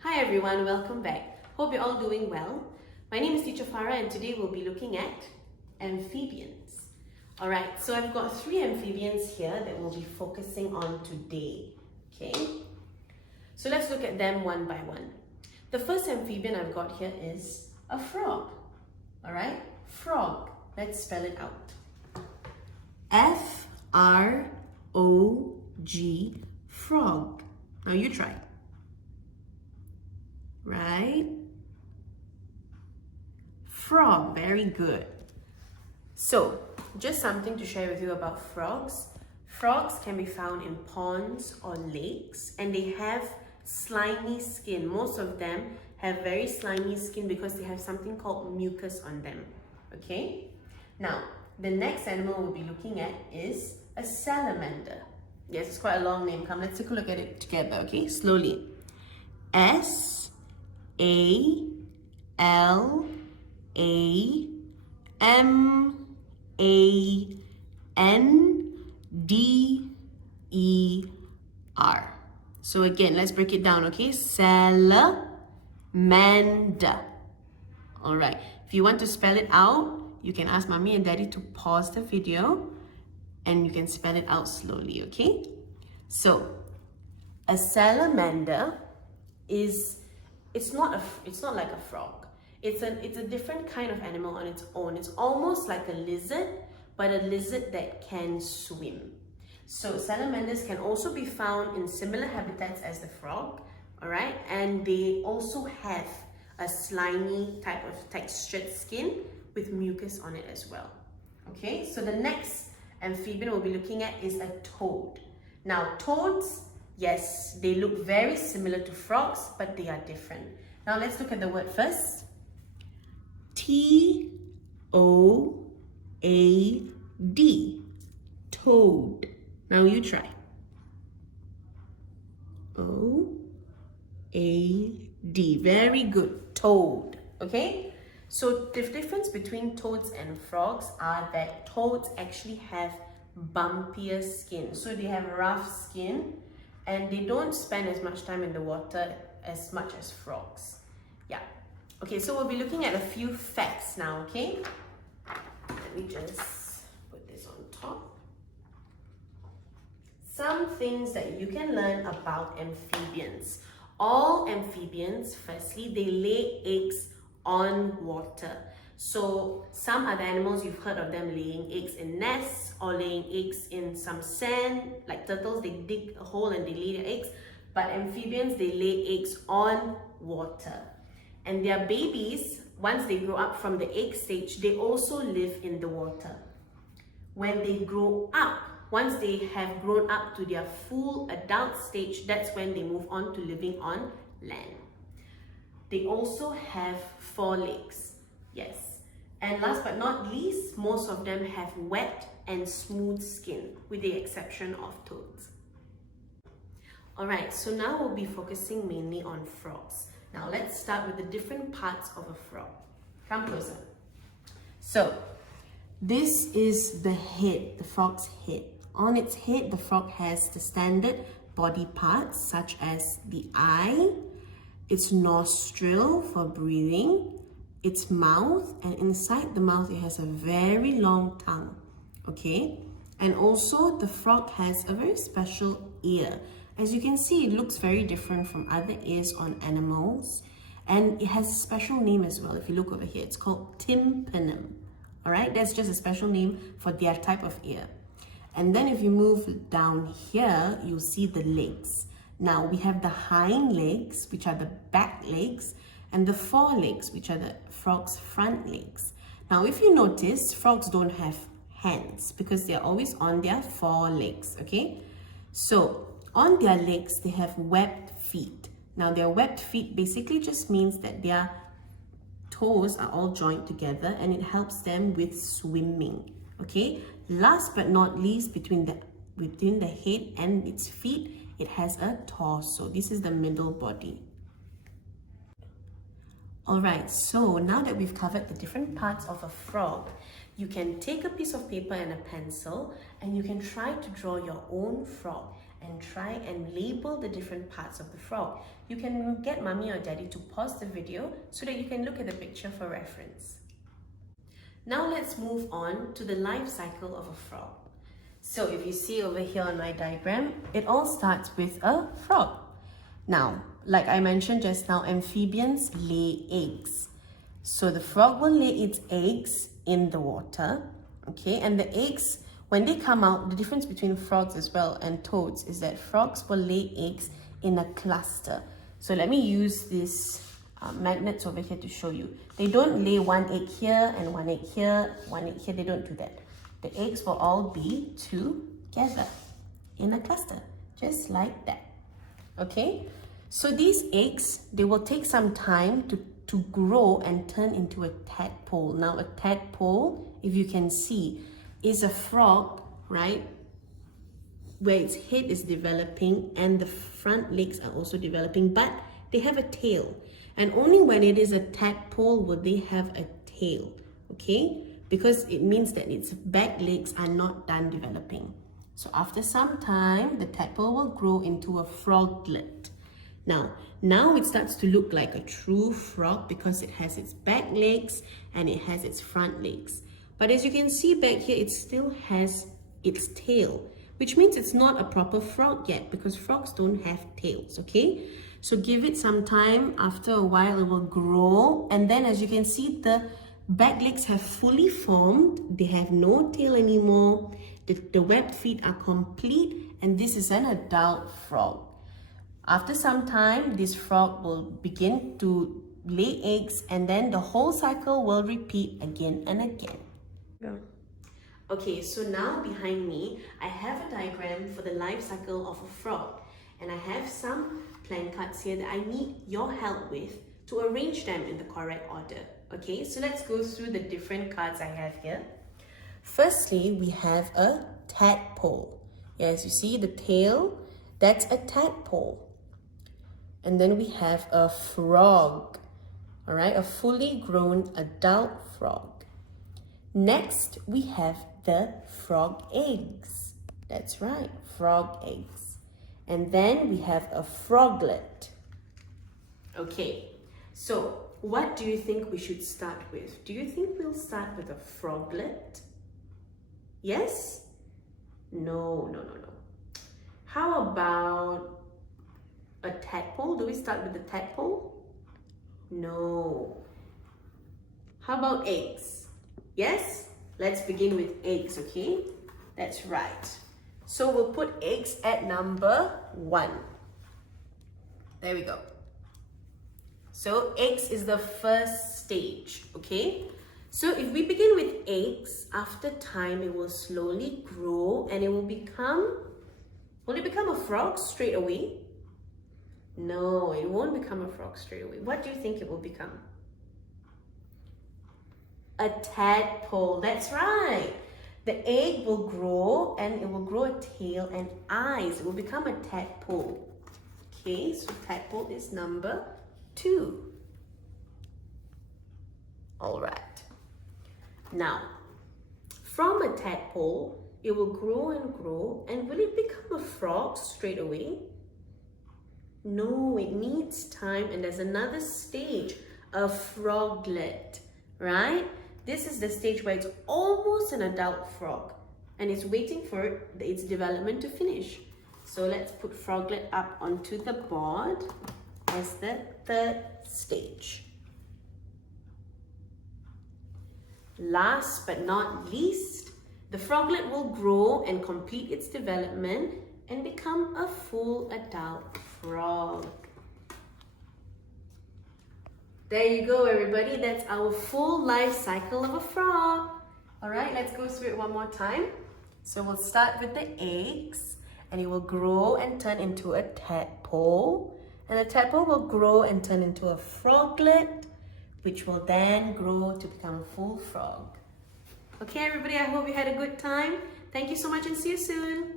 Hi everyone, welcome back. Hope you're all doing well. My name is Teacher Farah and today we'll be looking at amphibians. Alright, so I've got 3 amphibians here that we'll be focusing on today. Okay, so let's look at them one by one. The first amphibian I've got here is a frog. Alright, frog. Let's spell it out. F-R-O-G, frog. Now you try. Right? Frog, very good. So, just something to share with you about frogs. Frogs can be found in ponds or lakes and they have slimy skin. Most of them have very slimy skin because they have something called mucus on them. Okay? Now, the next animal we'll be looking at is a salamander. Yes, it's quite a long name. Come, let's take a look at it together, okay? Slowly. S-A-L-A-M-A-N-D-E-R. So again, let's break it down, okay? Salamander. All right. If you want to spell it out, you can ask mommy and daddy to pause the video and you can spell it out slowly, okay? So, a salamander is, it's not like a frog. It's a different kind of animal on its own. It's almost like a lizard, but a lizard that can swim. So salamanders can also be found in similar habitats as the frog, all right? And they also have a slimy type of textured skin with mucus on it as well. Okay, so the next amphibian we'll be looking at is a toad. Now, toads, yes, they look very similar to frogs, but they are different. Now, let's look at the word first. T-O-A-D, toad. Now you try. O-A-D, very good, toad, okay? So the difference between toads and frogs are that toads actually have bumpier skin. So they have rough skin and they don't spend as much time in the water as much as frogs. Yeah. Okay, so we'll be looking at a few facts now, okay? Let me just put this on top. Some things that you can learn about amphibians. All amphibians, firstly, they lay eggs on water. So some other animals, you've heard of them laying eggs in nests or laying eggs in some sand, like turtles, they dig a hole and they lay their eggs. But amphibians, they lay eggs on water. And their babies, once they grow up from the egg stage, they also live in the water. When they grow up, once they have grown up to their full adult stage, that's when they move on to living on land. They also have 4 legs, yes. And last but not least, most of them have wet and smooth skin, with the exception of toads. Alright, so now we'll be focusing mainly on frogs. Now let's start with the different parts of a frog. Come closer. So, this is the head, the frog's head. On its head, the frog has the standard body parts such as the eye, its nostril for breathing, its mouth, and inside the mouth it has a very long tongue, okay? And also the frog has a very special ear. As you can see, it looks very different from other ears on animals, and it has a special name as well. If you look over here, it's called tympanum. All right, that's just a special name for their type of ear. And then if you move down here, you'll see the legs. Now we have the hind legs, which are the back legs, and the forelegs, which are the frog's front legs. Now if you notice, frogs don't have hands because they're always on their 4 legs, okay? So on their legs, they have webbed feet. Now their webbed feet basically just means that their toes are all joined together and it helps them with swimming, okay? Last but not least, between the head and its feet, it has a torso. This is the middle body. Alright, so now that we've covered the different parts of a frog, you can take a piece of paper and a pencil and you can try to draw your own frog. and try and label the different parts of the frog. You can get mommy or daddy to pause the video so that you can look at the picture for reference. Now let's move on to the life cycle of a frog. So if you see over here on my diagram, it all starts with a frog. Now, like I mentioned just now, amphibians lay eggs. So the frog will lay its eggs in the water, okay? And the eggs, when they come out, the difference between frogs as well and toads is that frogs will lay eggs in a cluster. So let me use these magnets over here to show you. They don't lay one egg here and one egg here, one egg here. They don't do that. The eggs will all be together in a cluster, just like that. Okay? So these eggs, they will take some time to grow and turn into a tadpole. Now a tadpole, if you can see, is a frog, right? Where its head is developing and the front legs are also developing, but they have a tail. And only when it is a tadpole will they have a tail, okay? Because it means that its back legs are not done developing. So after some time, the tadpole will grow into a froglet. Now it starts to look like a true frog because it has its back legs and it has its front legs. But as you can see back here, it still has its tail, which means it's not a proper frog yet because frogs don't have tails, okay? So give it some time. After a while, it will grow. And then as you can see, the back legs have fully formed. They have no tail anymore. The webbed feet are complete. And this is an adult frog. After some time, this frog will begin to lay eggs, and then the whole cycle will repeat again and again. Okay, so now behind me, I have a diagram for the life cycle of a frog. And I have some plan cards here that I need your help with to arrange them in the correct order. Okay, so let's go through the different cards I have here. Firstly, we have a tadpole. Yes, you see the tail, that's a tadpole. And then we have a frog, all right, a fully grown adult frog. Next, we have the frog eggs. That's right, frog eggs. And then we have a froglet. Okay, so what do you think we should start with? Do you think we'll start with a froglet? Yes? No. How about a tadpole? Do we start with the tadpole? No. How about eggs? Yes? Let's begin with eggs, okay? That's right. So we'll put eggs at number 1. There we go. So eggs is the first stage, okay? So if we begin with eggs, after time it will slowly grow and it will become a frog straight away? No, it won't become a frog straight away. What do you think it will become? A tadpole, that's right. The egg will grow and it will grow a tail and eyes. It will become a tadpole. Okay, so tadpole is number 2. All right. Now, from a tadpole, it will grow and grow, and will it become a frog straight away? No, it needs time, and there's another stage, a froglet, right? This is the stage where it's almost an adult frog, and it's waiting for its development to finish. So let's put froglet up onto the board as the 3rd stage. Last but not least, the froglet will grow and complete its development and become a full adult frog. There you go, everybody. That's our full life cycle of a frog. All right, let's go through it one more time. So we'll start with the eggs, and it will grow and turn into a tadpole. And the tadpole will grow and turn into a froglet, which will then grow to become a full frog. Okay, everybody, I hope you had a good time. Thank you so much and see you soon.